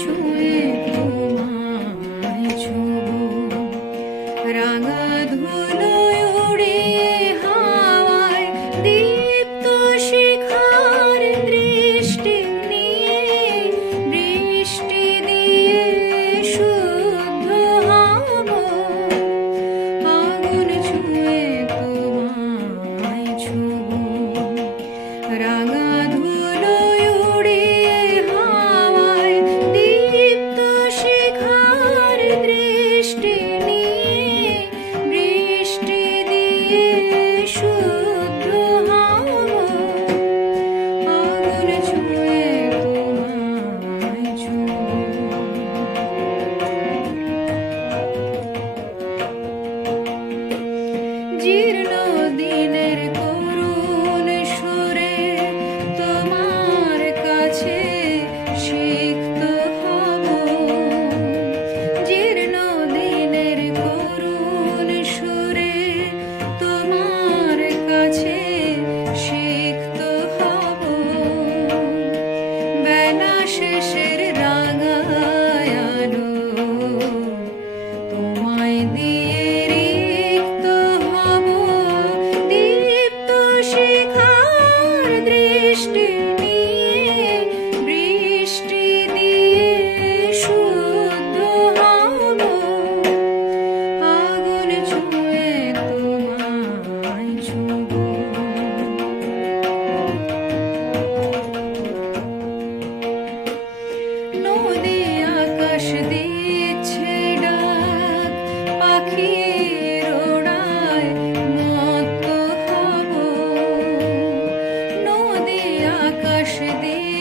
ছুঁয়ে তোমায় ছোঁব, রাঙা ধুলোয় উড়িয়ে হাওয়ায় দীপ্ত শিখার দৃষ্টি নিয়ে, বৃষ্টি দিয়ে শুদ্ধ হব, আগুন ছুঁয়ে তোমায় ছোঁব, রাঙা ধুলোয় উড়িয়ে হাওয়ায় দীপ্ত শিখার দৃষ্টি নিয়ে, বৃষ্টি দিয়ে শুদ্ধ হব, আগুন ছুঁয়ে তোমায় ছোঁব। জীর্ণ দিনের করুণ সুরে তোমার কাছে সিক্ত হব, জীর্ণ দিনের করুণ সুরে তোমার কাছে সিক্ত হব, বেলা শেষের রাঙা আলো তোমায় দিয়ে রিক্ত হব, দীপ্ত শিখার দৃষ্টি নিয়ে, বৃষ্টি দিয়ে শুদ্ধ হব, আগুন ছুঁয়ে তোমায় ছোঁব। নদী আকাশ দিচ্ছে ডাক, পাখির ওড়ায় মত্ত হব, নদী আকাশ দিয়ে